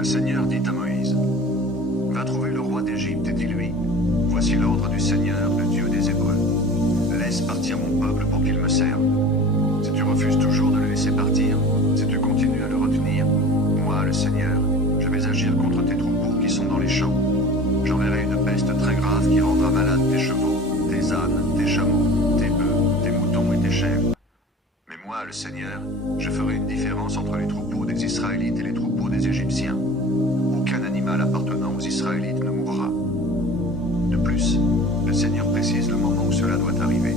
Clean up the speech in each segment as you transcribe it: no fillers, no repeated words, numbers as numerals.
Le Seigneur dit à Moïse, « Va trouver le roi d'Égypte et dis-lui, voici l'ordre du Seigneur, le Dieu des Hébreux. Laisse partir mon peuple pour qu'il me serve. Si tu refuses toujours de le laisser partir, si tu continues à le retenir, moi, le Seigneur, je vais agir contre tes troupeaux qui sont dans les champs. J'enverrai une peste très grave qui rendra malade tes chevaux, tes ânes, tes chameaux, tes bœufs, tes moutons et tes chèvres. Mais moi, le Seigneur, je ferai une différence entre les troupeaux des Israélites et les troupeaux des Égyptiens. Aucun animal appartenant aux Israélites ne mourra. De plus, le Seigneur précise le moment où cela doit arriver.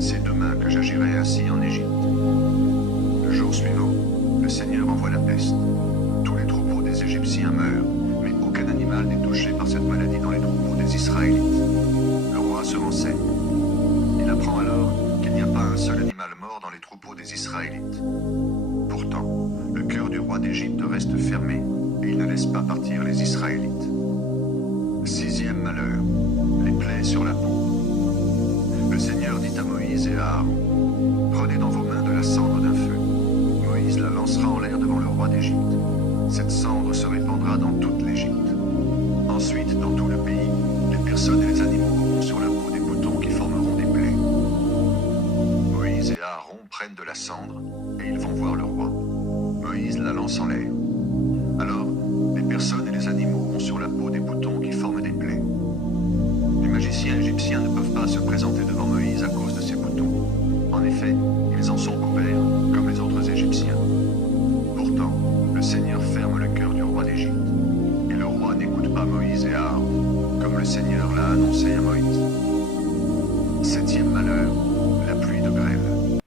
C'est demain que j'agirai ainsi en Égypte. Le jour suivant, le Seigneur envoie la peste. Tous les troupeaux des Égyptiens meurent, mais aucun animal n'est touché par cette maladie dans les troupeaux des Israélites. Le roi se renseigne. Il apprend alors qu'il n'y a pas un seul animal mort dans les troupeaux des Israélites. Pourtant, le cœur du roi d'Égypte reste fermé et il ne laisse pas partir les Israélites. Sixième malheur, les plaies sur la peau. Le Seigneur dit à Moïse et à Aaron, « Prenez dans vos mains de la cendre d'un feu. » Moïse la lancera en l'air devant le roi d'Égypte. Cette cendre se répandra dans toute l'Égypte. Ensuite, dans tout le pays, les personnes et les animaux auront sur la peau des boutons qui formeront des plaies. Moïse et Aaron prennent de la cendre et ils vont voir le roi. Moïse la lance en l'air. Alors, les personnes et les animaux auront sur la peau des boutons qui forment des plaies. Les magiciens égyptiens ne peuvent pas se présenter devant Moïse à cause de ces boutons. En effet, ils en sont couverts comme les autres Égyptiens. Pourtant, le Seigneur ferme le cœur du roi d'Égypte. Et le roi n'écoute pas Moïse et Aaron, comme le Seigneur l'a annoncé à Moïse. Septième malheur, la pluie de grêle.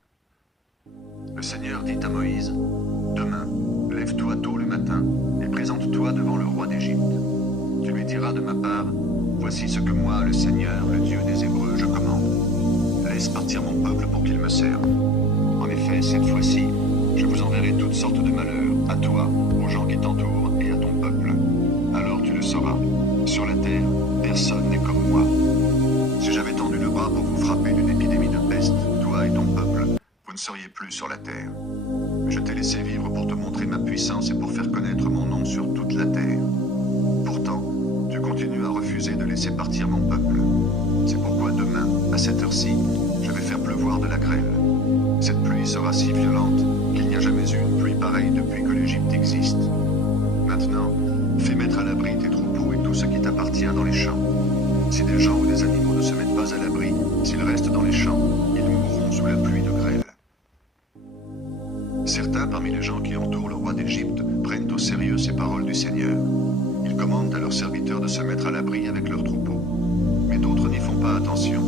Le Seigneur dit à Moïse, « Demain, lève-toi tôt le matin et présente-toi devant le roi d'Égypte. Tu lui diras de ma part, voici ce que moi, le Seigneur, le Dieu des Hébreux, je commande. Laisse partir mon peuple pour qu'il me serve. En effet, cette fois-ci, je vous enverrai toutes sortes de malheurs, à toi, aux gens qui t'entourent et à ton peuple. Alors tu le sauras. Sur la terre, personne n'est comme moi. Si j'avais tendu le bras pour vous frapper d'une épidémie de peste, toi et ton peuple, vous ne seriez plus sur la terre. Je t'ai laissé vivre pour te montrer ma puissance et pour faire connaître mon nom sur toute la terre. Pourtant, tu continues à refuser de laisser partir mon peuple. C'est pourquoi demain, à cette heure-ci, je vais faire pleuvoir de la grêle. Cette pluie sera si violente qu'il n'y a jamais eu une pluie pareille depuis que l'Égypte existe. Maintenant, fais mettre à l'abri tes troupeaux et tout ce qui t'appartient dans les champs. Si des gens ou des animaux ne se mettent pas à l'abri, s'ils restent dans les champs, ils mourront sous la pluie de grêle. Certains parmi les gens qui entourent le roi d'Égypte prennent au sérieux ces paroles du Seigneur. Ils commandent à leurs serviteurs de se mettre à l'abri avec leurs troupeaux. Mais d'autres n'y font pas attention.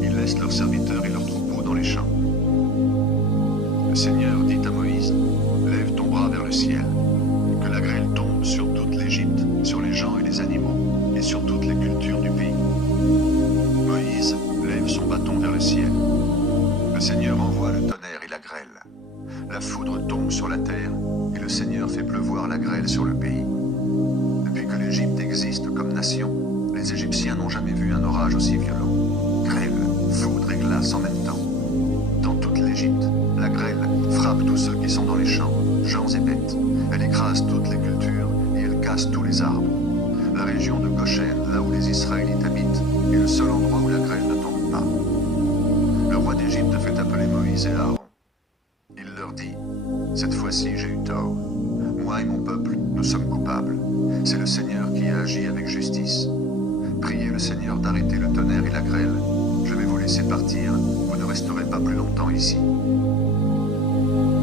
Ils laissent leurs serviteurs et leurs troupeaux dans les champs. Le Seigneur dit à Moïse, « Lève ton bras vers le ciel, que la grêle tombe sur toute l'Égypte, sur les gens et les animaux, et sur toutes les cultures du pays. » Moïse lève son bâton vers le ciel. Le Seigneur envoie le tonnerre et la grêle. La foudre tombe sur la terre, et le Seigneur fait pleuvoir la grêle sur le pays. Depuis que l'Égypte existe comme nation, les Égyptiens n'ont jamais vu un orage aussi violent. Grêle, foudre et glace en même temps. Dans toute l'Égypte, la grêle frappe tous ceux qui sont dans les champs, gens et bêtes. Elle écrase toutes les cultures et elle casse tous les arbres. La région de Goshen, là où les Israélites habitent, est le seul endroit où la grêle ne tombe pas. Le roi d'Égypte fait appeler Moïse et Aaron. Il leur dit, « Cette fois-ci, j'ai eu tort. Moi et mon peuple, nous sommes coupables. C'est le Seigneur qui a agi avec justice. Priez le Seigneur d'arrêter le tonnerre et la grêle. Je vais vous laisser partir. Vous ne resterez pas plus longtemps ici. »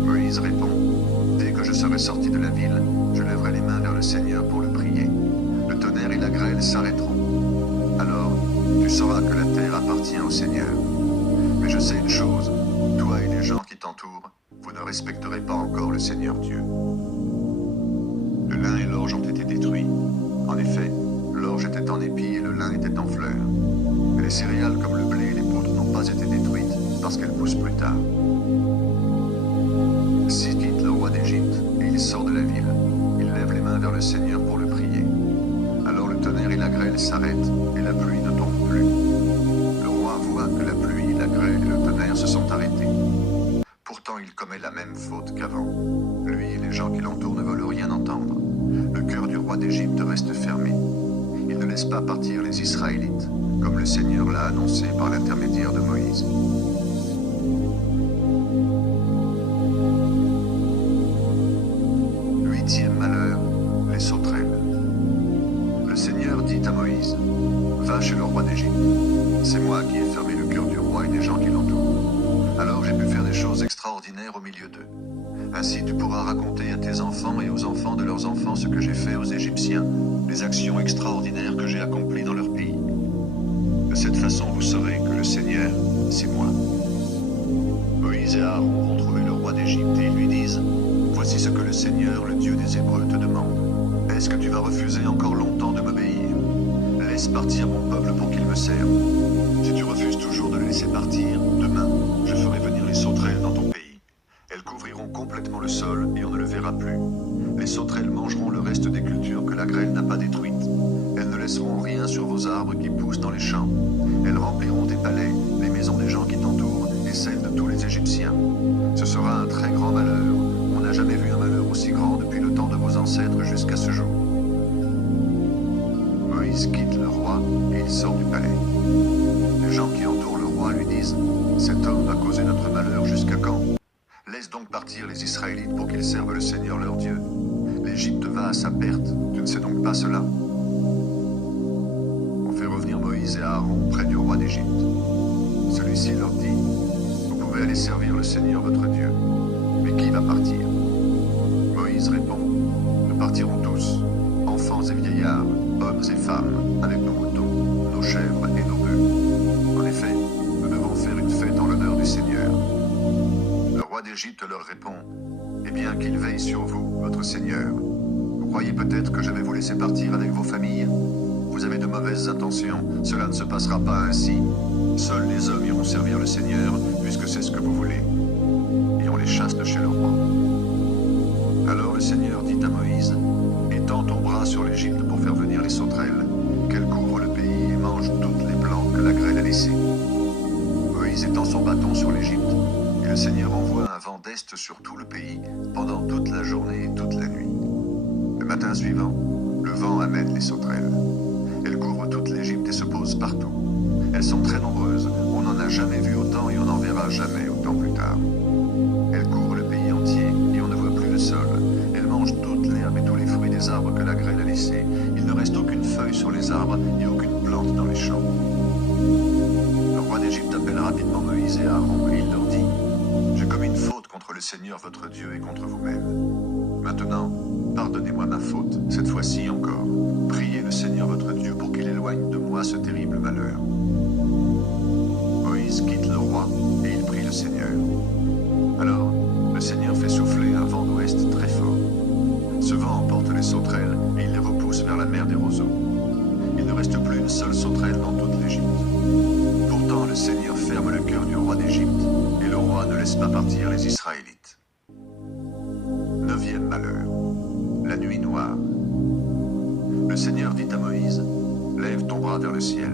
Moïse répond, « Dès que je serai sorti de la ville, je lèverai les mains vers le Seigneur pour le prier. Le tonnerre et la grêle s'arrêteront. Alors, tu sauras que la terre appartient au Seigneur. Mais je sais une chose, toi et les gens qui t'entourent, vous ne respecterez pas encore le Seigneur Dieu. » Le lin et l'orge ont été détruits. En effet, l'orge était en épi et le lin était en fleurs. Mais les céréales comme le blé et les poutres n'ont pas été détruites parce qu'elles poussent plus tard. Si quitte le roi d'Égypte et il sort de la ville, il lève les mains vers le Seigneur pour le prier. Alors le tonnerre et la grêle s'arrêtent et la pluie ne tombe plus. Le roi voit que la pluie, la grêle et le tonnerre se sont arrêtés. Pourtant il commet la même faute qu'avant. Lui et les gens qui l'entourent ne veulent rien entendre. Le cœur du roi d'Égypte reste fermé. Il ne laisse pas partir les Israélites, comme le Seigneur l'a annoncé par l'intermédiaire de Moïse. Huitième malheur, les sauterelles. Le Seigneur dit à Moïse, « Va chez le roi d'Égypte. C'est moi qui ai fermé le cœur du roi et des gens qui l'entourent. Alors j'ai pu faire des choses extraordinaires au milieu d'eux. Ainsi tu pourras raconter à tes enfants et aux enfants de leurs enfants ce que j'ai fait aux Égyptiens, les actions extraordinaires que j'ai accomplies dans leur pays. De cette façon vous saurez que le Seigneur, c'est moi. » Moïse et Aaron vont trouver le roi d'Égypte et ils lui disent, « Voici ce que le Seigneur, le Dieu des Hébreux, te demande. Est-ce que tu vas refuser encore longtemps de m'obéir? Laisse partir mon peuple pour qu'il me serve. Si tu refuses toujours de le laisser partir, demain, je ferai venir les sauterelles dans ton pays. Elles couvriront complètement le sol et on ne le verra plus. Les sauterelles mangeront le reste des cultures que la grêle n'a pas détruites. Elles ne laisseront rien sur vos arbres qui poussent dans les champs. Elles rempliront tes palais, les maisons des gens qui t'entourent et celles de tous les Égyptiens. Ce sera un très grand malheur. On n'a jamais vu un malheur aussi grand depuis le temps de vos ancêtres jusqu'à ce jour. » Moïse quitte le roi et il sort du palais. Les gens qui entourent le roi lui disent, « Cet homme va causer notre malheur jusqu'à quand? Laisse donc partir les Israélites pour qu'ils servent le Seigneur leur Dieu. L'Égypte va à sa perte, tu ne sais donc pas cela. » On fait revenir Moïse et Aaron près du roi d'Égypte. Celui-ci leur dit, « Vous pouvez aller servir le Seigneur votre Dieu. Mais qui va partir? » Moïse répond, « Nous partirons tous, enfants et vieillards, hommes et femmes, avec nos moutons, nos chèvres et nos bœufs. En effet, nous devons faire une fête en l'honneur du Seigneur. » Le roi d'Égypte leur répond, « Eh bien qu'il veille sur vous, votre Seigneur. Vous croyez peut-être que je vais vous laisser partir avec vos familles? Vous avez de mauvaises intentions, cela ne se passera pas ainsi. Seuls les hommes iront servir le Seigneur, puisque c'est ce que vous voulez. Et on les chasse de chez le roi. » Alors le Seigneur dit à Moïse, « Étends ton bras sur l'Égypte pour faire venir les sauterelles, qu'elles couvrent le pays et mangent toutes les plantes que la grêle a laissées. » Moïse étend son bâton sur l'Égypte, et le Seigneur envoie un vent d'est sur tout le pays pendant toute la journée et toute la nuit. Le matin suivant, le vent amène les sauterelles. Elles couvrent toute l'Égypte et se posent partout. Elles sont très nombreuses, on n'en a jamais vu autant et on n'en verra jamais autant plus tard. Elles couvrent le pays entier et on ne voit plus le sol. Elles mangent toute l'herbe et tous les fruits des arbres que la grêle a laissés. Il ne reste aucune feuille sur les arbres et aucune plante dans les champs. Le roi d'Égypte appelle rapidement Moïse et Aaron et il leur dit, « J'ai commis une faute contre le Seigneur votre Dieu et contre vous-même. Maintenant, pardonnez-moi ma faute, cette fois-ci encore. Priez le Seigneur votre Dieu pour qu'il éloigne de moi ce terrible malheur. » Moïse quitte le roi et il prie le Seigneur. Alors, le Seigneur fait souffler un vent d'ouest très fort. Ce vent emporte les sauterelles et il les repousse vers la mer des roseaux. Il ne reste plus une seule sauterelle dans toute l'Égypte. Pourtant, le Seigneur ferme le cœur du roi d'Égypte et le roi ne laisse pas partir les Israélites. Neuvième malheur, la nuit noire. Le Seigneur dit à Moïse, « Lève ton bras vers le ciel,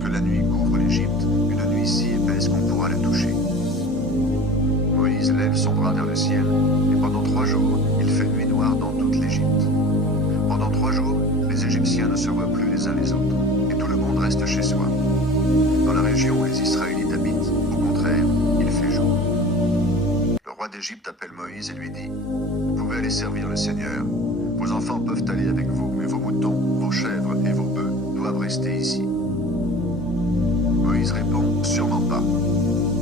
que la nuit couvre l'Égypte, une nuit si épaisse qu'on pourra la toucher. » Moïse lève son bras vers le ciel, et pendant 3 jours, il fait nuit noire dans toute l'Égypte. Pendant 3 jours, les Égyptiens ne se voient plus les uns les autres, et tout le monde reste chez soi. Dans la région où les Israélites habitent, au contraire, il fait jour. Le roi d'Égypte appelle Moïse et lui dit, « Vous pouvez aller servir le Seigneur. Vos enfants peuvent aller avec vous, mais vos moutons, vos chèvres et vos bœufs doivent rester ici. » Moïse répond, « Sûrement pas.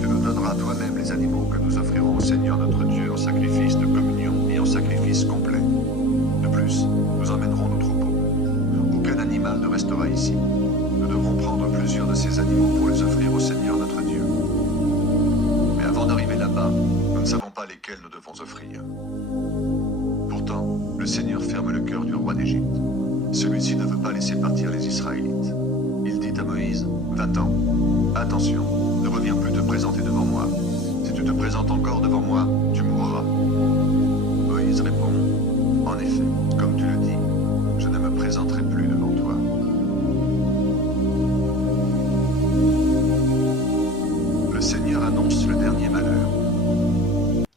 Tu nous donneras toi-même les animaux que nous offrirons au Seigneur notre Dieu en sacrifice de communion et en sacrifice complet. De plus, nous emmènerons nos troupeaux. Aucun animal ne restera ici. Nous devrons prendre plusieurs de ces animaux pour les offrir au Seigneur notre Dieu. Mais avant d'arriver là-bas, nous ne savons pas lesquels nous devons offrir. » Pourtant, le Seigneur ferme le cœur du roi d'Égypte. Celui-ci ne veut pas laisser partir les Israélites. Il dit à Moïse, « Va-t'en. Attention, ne reviens plus te présenter devant moi. Si tu te présentes encore devant moi, tu mourras. » Moïse répond, « En effet, comme tu le dis, je ne me présenterai plus devant toi. » Le Seigneur annonce le dernier malheur.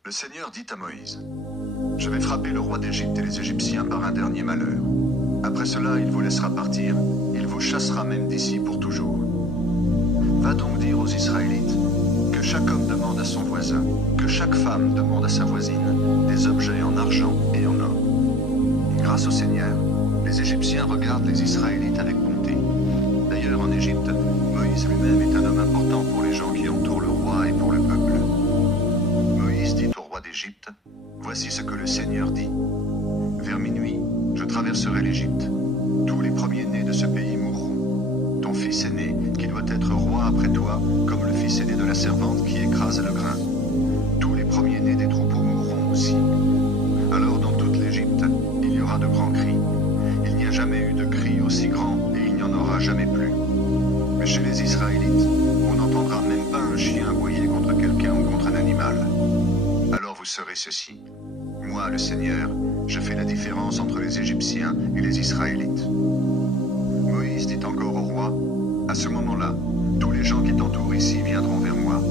Le Seigneur dit à Moïse, « Je vais frapper le roi d'Égypte et les Égyptiens par un dernier malheur. Après cela, il vous laissera partir. Il vous chassera même d'ici pour toujours. Va donc dire aux Israélites que chaque homme demande à son voisin, que chaque femme demande à sa voisine des objets en argent et en or. Grâce au Seigneur, les Égyptiens regardent les Israélites avec bonté. D'ailleurs, en Égypte, Moïse lui-même est un homme important pour les gens qui entourent le roi et pour le peuple. Moïse dit au roi d'Égypte, « Voici ce que le Seigneur dit. Vers minuit, je traverserai l'Égypte. Tous les premiers-nés de ce pays mourront. Ton fils aîné, qui doit être roi après toi, comme le fils aîné de la servante qui écrase le grain. Tous les premiers-nés des troupeaux mourront aussi. Alors dans toute l'Égypte, il y aura de grands cris. Il n'y a jamais eu de cri aussi grand et il n'y en aura jamais plus. Mais chez les Israélites, on n'entendra même pas un chien aboyer contre quelqu'un ou contre un animal. Alors vous saurez ceci. Moi, le Seigneur, je fais la différence entre les Égyptiens et les Israélites. » Moïse dit encore au roi, « À ce moment-là, tous les gens qui t'entourent ici viendront vers moi.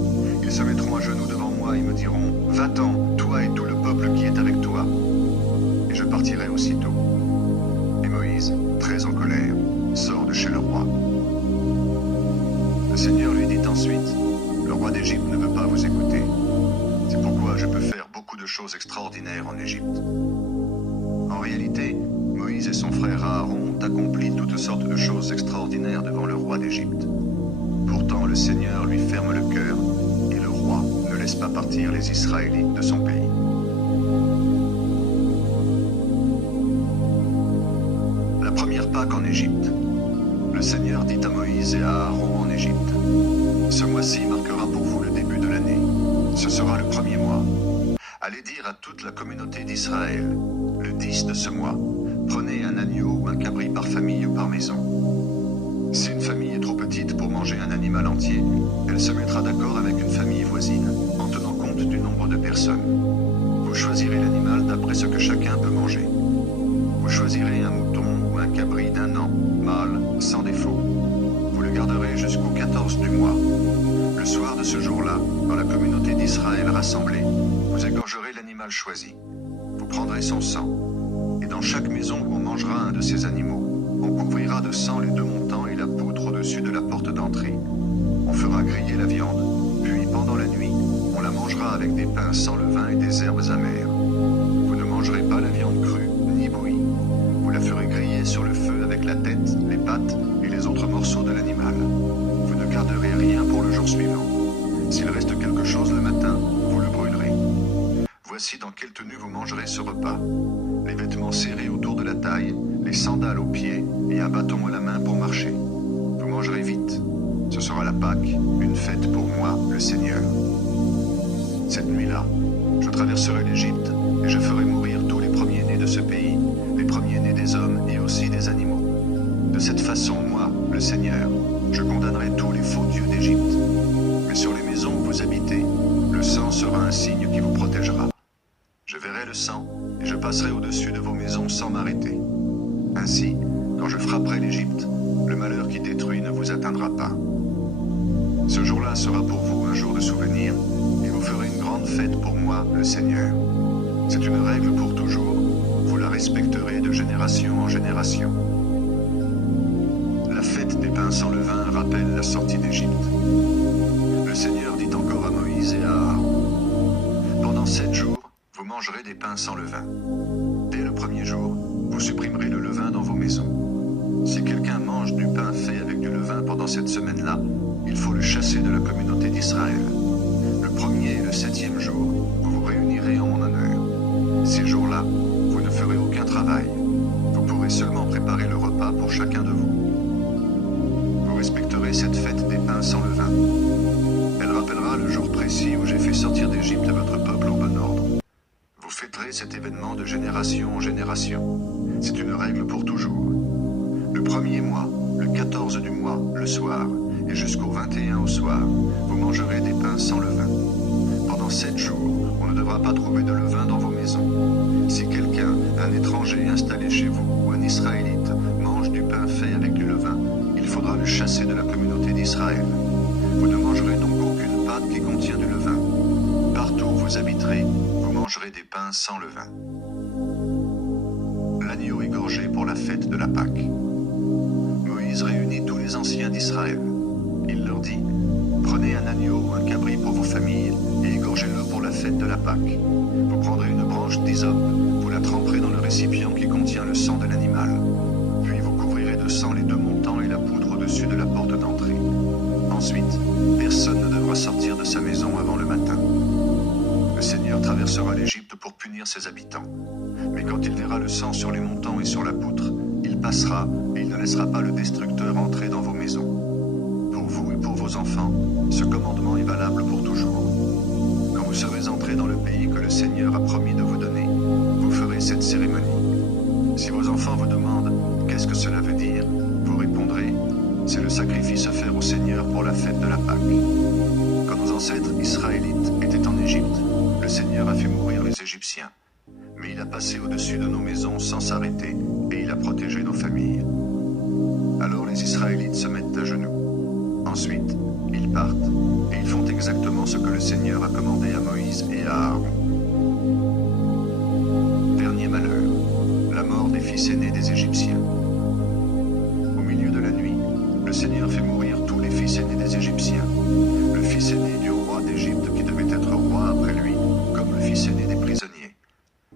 Ils se mettront à genoux devant moi et me diront, « Va-t'en, toi et tout le peuple qui est avec toi. » Et je partirai aussitôt. Et Moïse, très en colère, sort de chez le roi. Le Seigneur lui dit ensuite, « Le roi d'Égypte ne veut pas vous écouter. C'est pourquoi je peux faire beaucoup de choses extraordinaires en Égypte. » En réalité, Moïse et son frère Aaron ont accompli toutes sortes de choses extraordinaires devant le roi d'Égypte. Pourtant, le Seigneur lui ferme le cœur et le roi ne laisse pas partir les Israélites de son pays. La première Pâque en Égypte. Le Seigneur dit à Moïse et à Aaron en Égypte, « Ce mois-ci marquera pour vous le début de l'année. Ce sera le premier mois. Allez dire à toute la communauté d'Israël, le 10 de ce mois, prenez un agneau ou un cabri par famille ou par maison. Si une famille est trop petite pour manger un animal entier, elle se mettra d'accord avec une famille voisine en tenant compte du nombre de personnes. Vous choisirez l'animal d'après ce que chacun peut manger. Vous choisirez un mouton ou un cabri d'1 an, mâle, sans défaut. Vous le garderez jusqu'au 14 du mois. Le soir de ce jour-là, dans la communauté d'Israël rassemblée, vous égorgerez l'animal choisi. Vous prendrez son sang. Et dans chaque maison où on mangera un de ces animaux, on couvrira de sang les 2 montants et la poutre au-dessus de la porte d'entrée. On fera griller la viande, puis pendant la nuit, on la mangera avec des pains sans levain et des herbes amères. Vous ne mangerez pas la viande crue, ni bouillie. Vous la ferez griller sur le feu avec la tête, les pattes et les autres morceaux de l'animal. Vous ne garderez rien pour le jour suivant. S'il reste quelque chose le matin, vous le brûlerez. Voici dans quelle tenue vous mangerez ce repas. Les vêtements serrés autour de la taille, les sandales aux pieds et un bâton à la main pour marcher. Vous mangerez vite. Ce sera la Pâque, une fête pour moi, le Seigneur. Cette nuit-là, je traverserai l'Égypte et je ferai mourir tous les premiers-nés de ce pays, les premiers-nés des hommes et aussi des animaux. De cette façon, moi, le Seigneur, je condamnerai tous les faux dieux d'Égypte. Mais sur les maisons où vous habitez, le sang sera un signe qui vous protégera. Je verrai le sang et je passerai au-dessus de vos maisons sans m'arrêter. Ainsi, quand je frapperai l'Égypte, le malheur qui détruit ne vous atteindra pas. Ce jour-là sera pour vous un jour de souvenir et vous ferez une grande fête pour moi, le Seigneur. C'est une règle pour toujours. Vous la respecterez de génération en génération. La fête des pains sans levain rappelle la sortie d'Égypte. Le Seigneur dit encore à Moïse et à Aaron, « Pendant 7 jours, vous mangerez des pains sans levain. Dès le premier jour, vous supprimerez le levain dans vos maisons. Si quelqu'un mange du pain fait avec du levain pendant cette semaine-là, il faut le chasser de la communauté d'Israël. Le 1er et le 7e jour, vous vous réunirez en mon honneur. Ces jours-là, vous ne ferez aucun travail. Vous pourrez seulement préparer le repas pour chacun de vous. Vous respecterez cette fête des pains sans levain. Elle rappellera le jour précis où j'ai fait sortir d'Égypte votre peuple en bon ordre. Vous fêterez cet événement de génération en génération. C'est une règle pour toujours. Le 1er mois, le 14 du mois, le soir, et jusqu'au 21 au soir, vous mangerez des pains sans levain. Pendant 7 jours, on ne devra pas trouver de levain dans vos maisons. Si quelqu'un, un étranger installé chez vous ou un Israélite, mange du pain fait avec du levain, il faudra le chasser de la communauté d'Israël. Vous ne mangerez donc aucune pâte qui contient du levain. Partout où vous habiterez, vous mangerez mangerez des pains sans levain. L'agneau égorgé pour la fête de la Pâque. Moïse réunit tous les anciens d'Israël. Il leur dit, prenez un agneau ou un cabri pour vos familles et égorgez-le pour la fête de la Pâque. Vous prendrez une branche d'hysope, vous la tremperez dans le récipient qui contient le sang de l'animal. Puis vous couvrirez de sang les deux montants et la poudre au-dessus de la porte d'entrée. Ensuite, personne ne devra sortir de sa maison avant le matin. Le Seigneur traversera l'Égypte pour punir ses habitants. Mais quand il verra le sang sur les montants et sur la poutre, il passera et il ne laissera pas le destructeur entrer dans vos maisons. Pour vous et pour vos enfants, ce commandement est valable pour toujours. Quand vous serez entrés dans le pays que le Seigneur a promis de vous donner, vous ferez cette cérémonie. Si vos enfants vous demandent « Qu'est-ce que cela veut dire ?», vous répondrez « C'est le sacrifice offert au Seigneur pour la fête de la Pâque. » Quand nos ancêtres israélites étaient en Égypte, le Seigneur a fait mourir les Égyptiens. Mais il a passé au-dessus de nos maisons sans s'arrêter et il a protégé nos familles. Alors les Israélites se mettent à genoux. Ensuite, ils partent et ils font exactement ce que le Seigneur a commandé à Moïse et à Aaron. Dernier malheur, la mort des fils aînés des Égyptiens. Au milieu de la nuit, le Seigneur fait mourir tous les fils aînés des Égyptiens. Le fils aîné du roi d'Égypte qui devait être roi après lui, comme le fils aîné des prisonniers.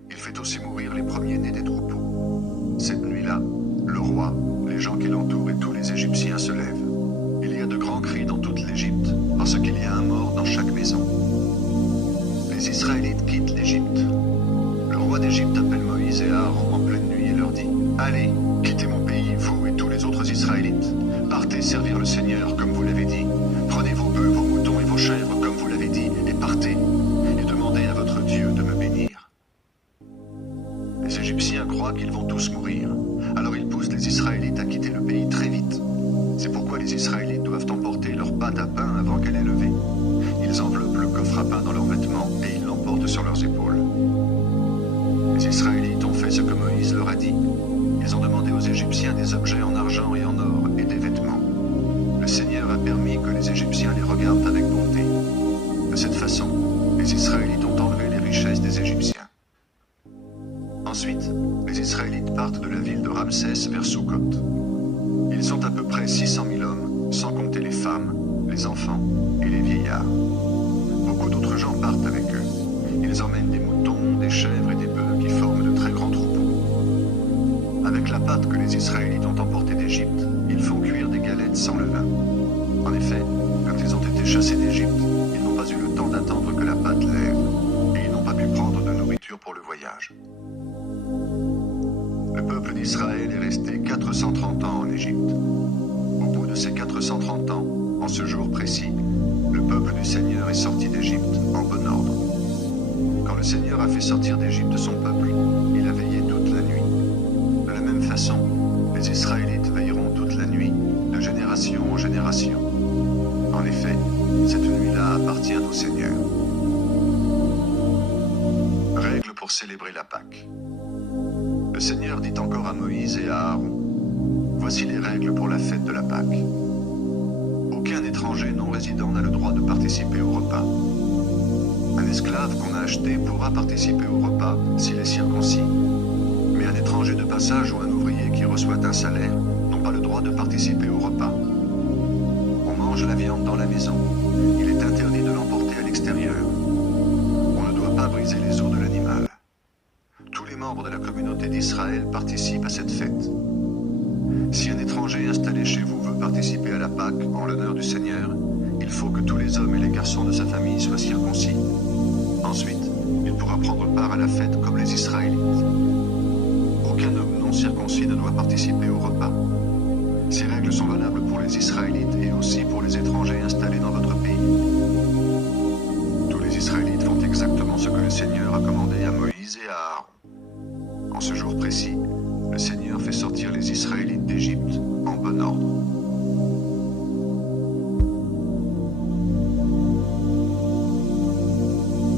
Il fait aussi mourir les premiers-nés des troupeaux. Cette nuit-là, le roi, les gens qui l'entourent et tous les Égyptiens se lèvent. Il y a de grands cris dans toute l'Égypte, parce qu'il y a un mort dans chaque maison. Les Israélites quittent l'Égypte. Le roi d'Égypte appelle Moïse et Aaron en pleine nuit et leur dit « Allez, quittez mon pays, vous et tous les autres Israélites. Partez servir le Seigneur comme vous l'avez dit. Prenez vos bœufs, vos moutons et vos chèvres comme vous l'avez dit, et partez. Et demandez à votre Dieu de me bénir. » Les Égyptiens croient qu'ils vont tous mourir. Alors ils poussent les Israélites à quitter le pays très vite. C'est pourquoi les Israélites doivent emporter leur pâte à pain avant qu'elle ait levé. Ils enveloppent le coffre à pain dans leurs vêtements et ils l'emportent sur leurs épaules. Les Israélites ont fait ce que Moïse leur a dit. Ils ont demandé aux Égyptiens des objets en argent et en or et des vêtements. Le Seigneur a permis que les Égyptiens les regardent avec bonté. De cette façon, les Israélites ont enlevé les richesses des Égyptiens. Ensuite, les Israélites partent de la ville de Ramsès vers Sukkot. Ils sont à peu près 600 000 hommes, sans compter les femmes, les enfants et les vieillards. Beaucoup d'autres gens partent avec eux. Ils emmènent des moutons, des chèvres et des bœufs qui forment de très grands troupeaux. Avec la pâte que les Israélites ont emportée d'Égypte, ils font cuire des galettes sans levain. En effet, quand ils ont été chassés d'Égypte, ils n'ont pas eu le temps d'attendre que la pâte lève, et ils n'ont pas pu prendre de nourriture pour le voyage. Le peuple d'Israël est resté 430 ans en Égypte. Au bout de ces 430 ans, en ce jour précis, le peuple du Seigneur est sorti d'Égypte en bon ordre. Quand le Seigneur a fait sortir d'Égypte son peuple, il a veillé toute la nuit. De la même façon, les Israélites veilleront toute la nuit, de génération en génération. En effet, cette nuit-là appartient au Seigneur. Règle pour célébrer la Pâque. Le Seigneur dit encore à Moïse et à Aaron, « Voici les règles pour la fête de la Pâque. Aucun étranger non résident n'a le droit de participer au repas. Un esclave qu'on a acheté pourra participer au repas s'il est circoncis. Mais un étranger de passage ou un ouvrier qui reçoit un salaire n'ont pas le droit de participer au repas. On mange la viande dans la maison. Il est interdit de l'emporter à l'extérieur. On ne doit pas briser les os de l'animal. Tous les membres de la communauté d'Israël participent à cette fête. Si un étranger installé chez vous veut participer à la Pâque en l'honneur du Seigneur, il faut que tous les hommes et les garçons de sa famille soient circoncis. Ensuite, il pourra prendre part à la fête comme les Israélites. Aucun homme non circoncis ne doit participer au repas. Ces règles sont valables pour les Israélites et aussi pour les étrangers installés dans votre pays. Tous les Israélites font exactement ce que le Seigneur a commandé à Moïse et à Aaron. En ce jour précis, le Seigneur fait sortir les Israélites d'Égypte en bon ordre.